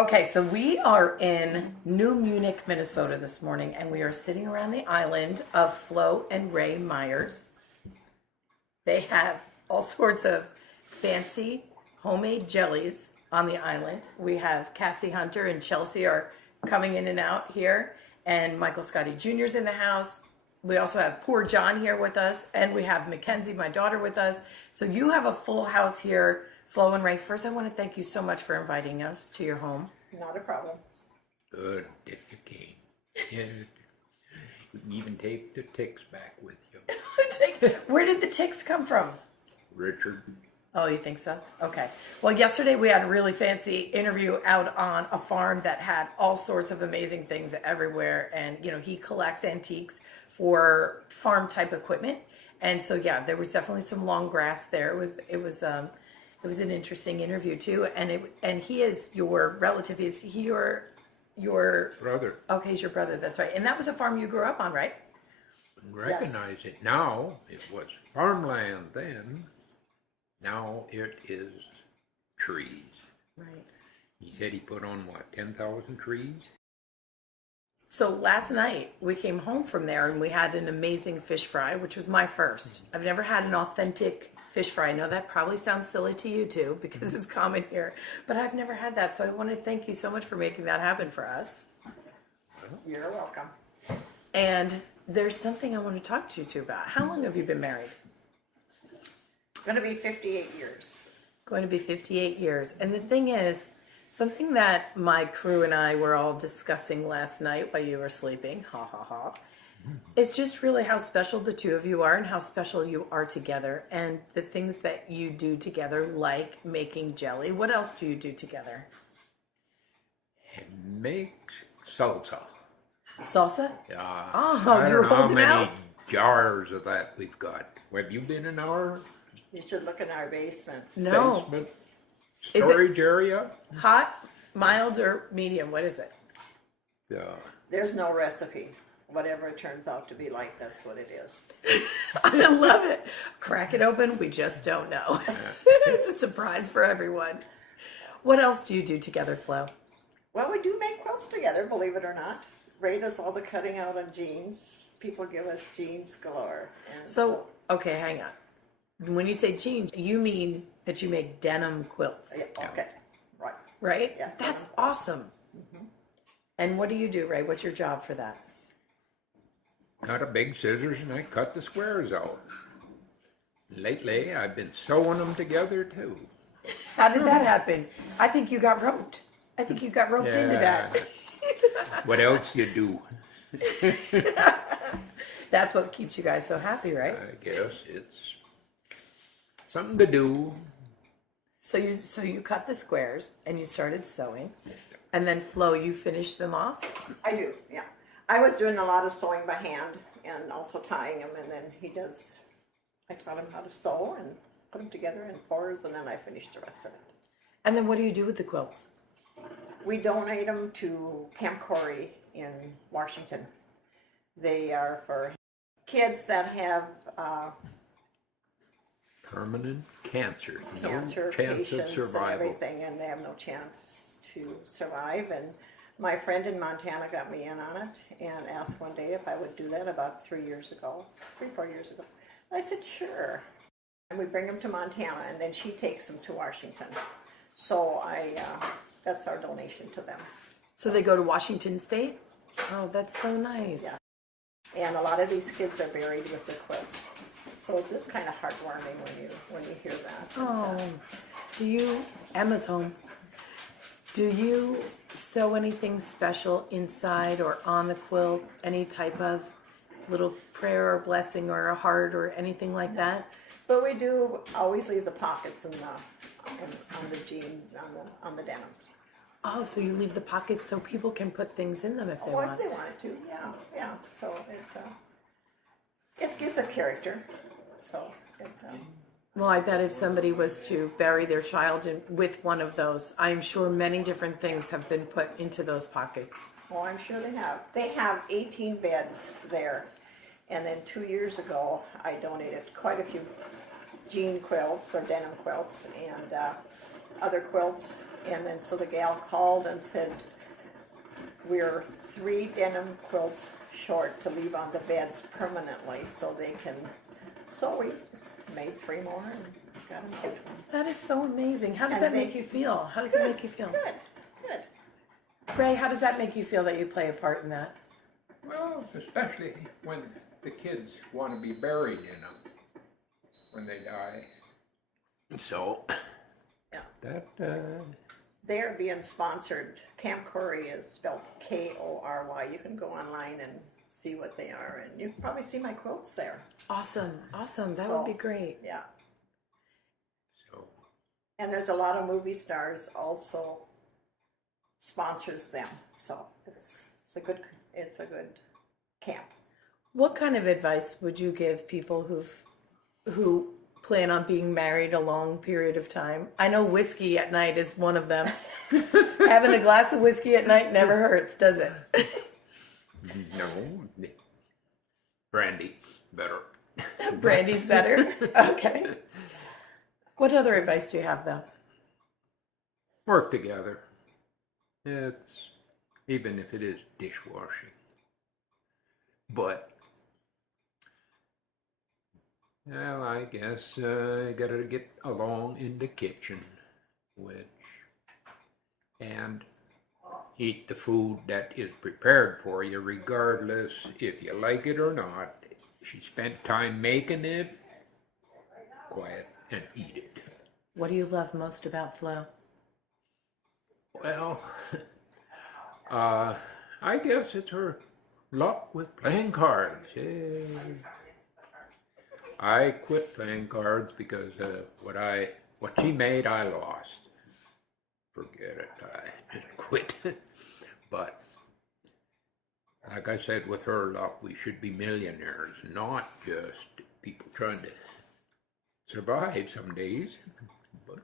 Okay, so we are in New Munich, Minnesota this morning, and we are sitting around the island of Flo and Ray Myers. They have all sorts of fancy homemade jellies on the island. We have Cassie Hunter and Chelsea are coming in and out here, and Michael Scotty Jr. is in the house. We also have poor John here with us, and we have Mackenzie, my daughter, with us. So you have a full house here. Flo and Ray, first I want to thank you so much for inviting us to your home. Not a problem. Good, if you can. Yeah. You can even take the ticks back with you. Where did the ticks come from? Richard. Oh, you think so? Okay. Well, yesterday we had a really fancy interview out on a farm that had all sorts of amazing things everywhere. And, you know, he collects antiques for farm type equipment. And so, yeah, there was definitely some long grass there. It was an interesting interview too. And he is your relative. Is he your Brother. Okay, he's your brother. That's right. And that was a farm you grew up on, right? Recognize it now. It was farmland then. Now it is trees. Right. He said he put on, what, 10,000 trees? So last night we came home from there and we had an amazing fish fry, which was my first. I've never had an authentic fish fry. I know that probably sounds silly to you too because it's common here, but I've never had that. So I want to thank you so much for making that happen for us. You're welcome. And there's something I want to talk to you two about. How long have you been married? Going to be 58 years. Going to be 58 years. And the thing is, something that my crew and I were all discussing last night while you were sleeping, ha ha ha, it's just really how special the two of you are and how special you are together and the things that you do together, like making jelly. What else do you do together? And make salsa. Salsa? Yeah. Oh, I you were don't know how holding many out? jars of that we've got. Have you been in our You should look in our basement. No. basement Is it- storage area? Hot, mild, or medium? What is it? Yeah. There's no recipe. Whatever it turns out to be like, that's what it is. I love it. Crack it open. We just don't know. It's a surprise for everyone. What else do you do together, Flo? Well, we do make quilts together, believe it or not. Ray does all the cutting out on jeans. People give us jeans galore. And So, okay, hang on. When you say jeans, you mean that you make denim quilts, yeah, okay, right. right? Yeah, That's denim. awesome. And what do you do, Ray? What's your job for that? Got a big scissors and I cut the squares out. Lately, I've been sewing them together too. How did that happen? I think you got roped. I think you got roped into that. What else you do? That's what keeps you guys so happy, right? I guess it's something to do. So you cut the squares and you started sewing, and then Flo, you finished them off. I do, yeah. I was doing a lot of sewing by hand and also tying them, and then I taught him how to sew and put them together in fours, and then I finished the rest of it. And then what do you do with the quilts? We donate them to Camp Corey in Washington. They are for kids that have Permanent cancer. cancer No chance of patients and survival. everything, and they have no chance to survive. And my friend in Montana got me in on it and asked one day if I would do that about 4 years ago. And I said, sure. And we bring them to Montana, and then she takes them to Washington. So that's our donation to them. So they go to Washington State? Oh, that's so nice. Yeah. And a lot of these kids are buried with their quilts. So it's just kind of heartwarming when you hear that. Oh, Emma's home. Do you sew anything special inside or on the quilt? Any type of little prayer or blessing or a heart or anything like that? But we do always leave the pockets on the jeans, on the denims. Oh, so you leave the pockets so people can put things in them if they Or want. if they wanted to, yeah. So it gives a character. So Well, I bet if somebody was to bury their child with one of those, I'm sure many different things have been put into those pockets. well, I'm sure they have. They have 18 beds there. And then 2 years ago, I donated quite a few jean quilts or denim quilts and other quilts And then so the gal called and said, we're 3 denim quilts short to leave on the beds permanently so they can, so we just made 3 more and got them out. That is so amazing. How does And that they- make you feel? How does it make you feel? Good, good. Ray, how does that make you feel that you play a part in that? Well, especially when the kids want to be buried in them when they die. So, Yeah. that, They're being sponsored. Camp Cory is spelled Kory. You can go online and see what they are, and you can probably see my quilts there. Awesome. Awesome. That So- would be great. Yeah. so, And there's a lot of movie stars also sponsors them. So it's a good camp. What kind of advice would you give people who plan on being married a long period of time? I know whiskey at night is one of them. Having a glass of whiskey at night never hurts, does it? no, brandy, better. Brandy's better. Okay. What other advice do you have, though? Work together. It's, even if it is dishwashing. But, well, I guess you gotta get along in the kitchen, and eat the food that is prepared for you, regardless if you like it or not. She spent time making it, quiet, and eat it. What do you love most about Flo? Well, I guess it's her luck with playing cards. I quit playing cards because what she made, I lost. Forget it, I didn't quit. But like I said, with her luck, we should be millionaires, not just people trying to survive some days. But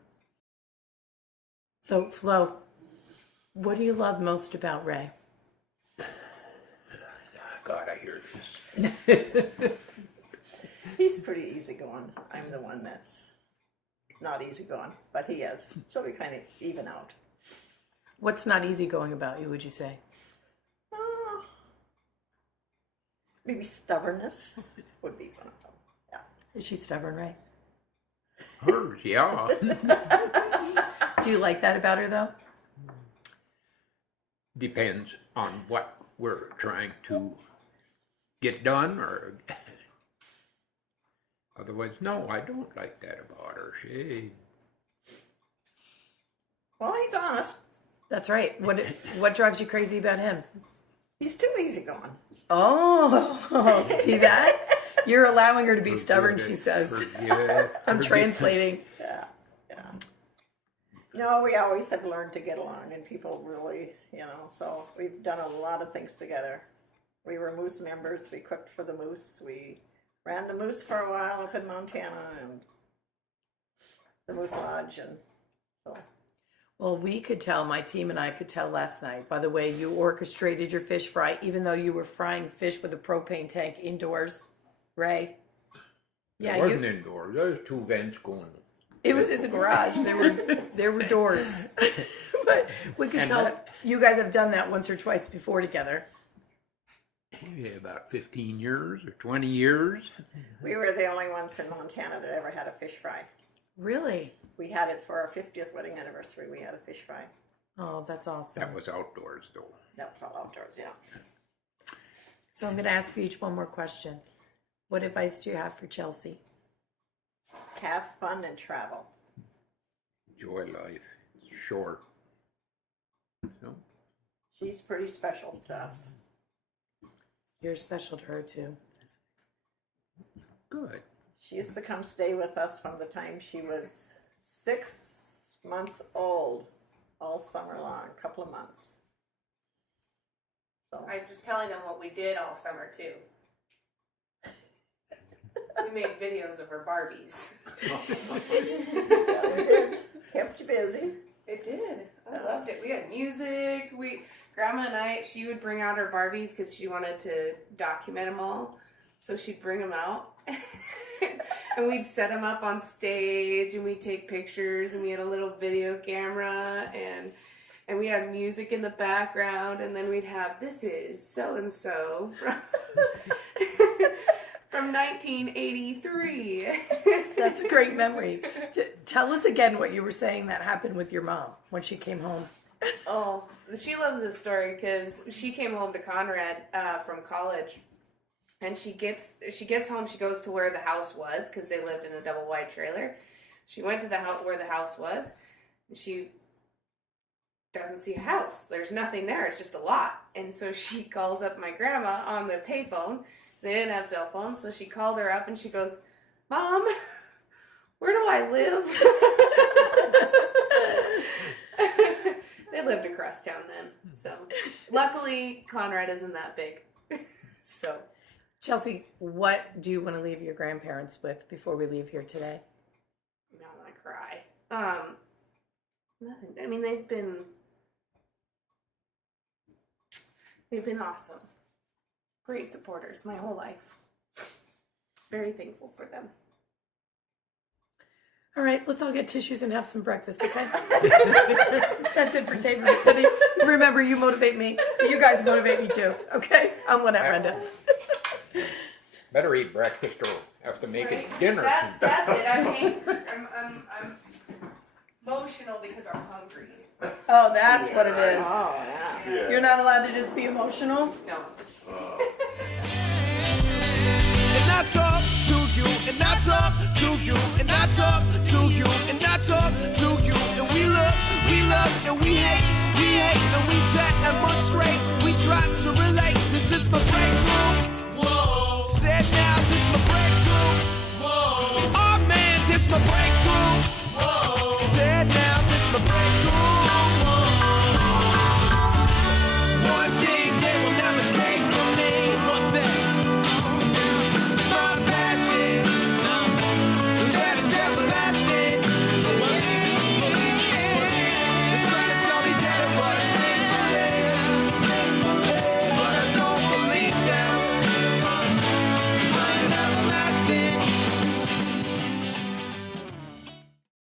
So, Flo, what do you love most about Ray? God, I hear this. He's pretty easygoing. I'm the one that's not easygoing, but he is. So we kind of even out. What's not easygoing about you, would you say? Maybe stubbornness would be one of them. Yeah. Is she stubborn, Ray? Hers, yeah. Do you like that about her, though? Depends on what we're trying to get done, or otherwise, no, I don't like that about her. Well, he's honest. That's right. What drives you crazy about him? He's too easygoing. Oh, see that? You're allowing her to be stubborn, she says. I'm translating. Yeah. No, we always have learned to get along, and people really, so we've done a lot of things together. We were Moose members. We cooked for the Moose. We ran the Moose for a while up in Montana, and the Moose Lodge, and so. Well, we could tell, my team and I could tell last night, by the way you orchestrated your fish fry, even though you were frying fish with a propane tank indoors, Ray. It wasn't indoors. There was 2 vents going. It was in the garage. There were doors. But we could tell you guys have done that once or twice before together. Yeah, about 15 years or 20 years. We were the only ones in Montana that ever had a fish fry. Really? We had it for our 50th wedding anniversary. We had a fish fry. Oh, that's awesome. That was outdoors, though. That was all outdoors, yeah. So I'm going to ask you each one more question. What advice do you have for Chelsea? Have fun and travel. Enjoy life. It's short. So, She's pretty special to us. You're special to her, too. good. She used to come stay with us from the time she was 6 months old, all summer long, a couple of months. So, I was telling them what we did all summer too. We made videos of her Barbies. yeah, we did. Kept you busy. It did. I loved it. We had music. Grandma and I, she would bring out her Barbies because she wanted to document them all. So she'd bring them out. And we'd set them up on stage, and we'd take pictures, and we had a little video camera, and we had music in the background, and then we'd have, this is so-and-so from 1983. That's a great memory. Tell us again what you were saying that happened with your mom when she came home. Oh, she loves this story because she came home to Conrad from college, and she gets home. She goes to where the house was because they lived in a double wide trailer. She went to the house where the house was, and she doesn't see a house. There's nothing there. It's just a lot. And so she calls up my grandma on the payphone. They didn't have cell phones, so she called her up and she goes, "Mom, where do I live?" They lived across town then. So luckily Conrad isn't that big. So Chelsea, what do you want to leave your grandparents with before we leave here today? now I'm gonna cry. Nothing. I mean, they've been awesome. Great supporters my whole life. Very thankful for them. All right, let's all get tissues and have some breakfast, okay? That's it for Dave and Brittany. Remember, you motivate me. You guys motivate me too, okay? I'm Lynette Renda. Better eat breakfast or have to make it dinner. That's it. I'm angry. I'm emotional because I'm hungry. Oh, that's what it is. Oh, yeah. You're not allowed to just be emotional? No. And I talk to you, and I talk to you, and I talk to you, and I talk to you, and we love, and we hate, and we demonstrate, we try to relate. This is my breakthrough. Whoa. Said now, this my breakthrough. Whoa. Oh man, this my breakthrough. Whoa.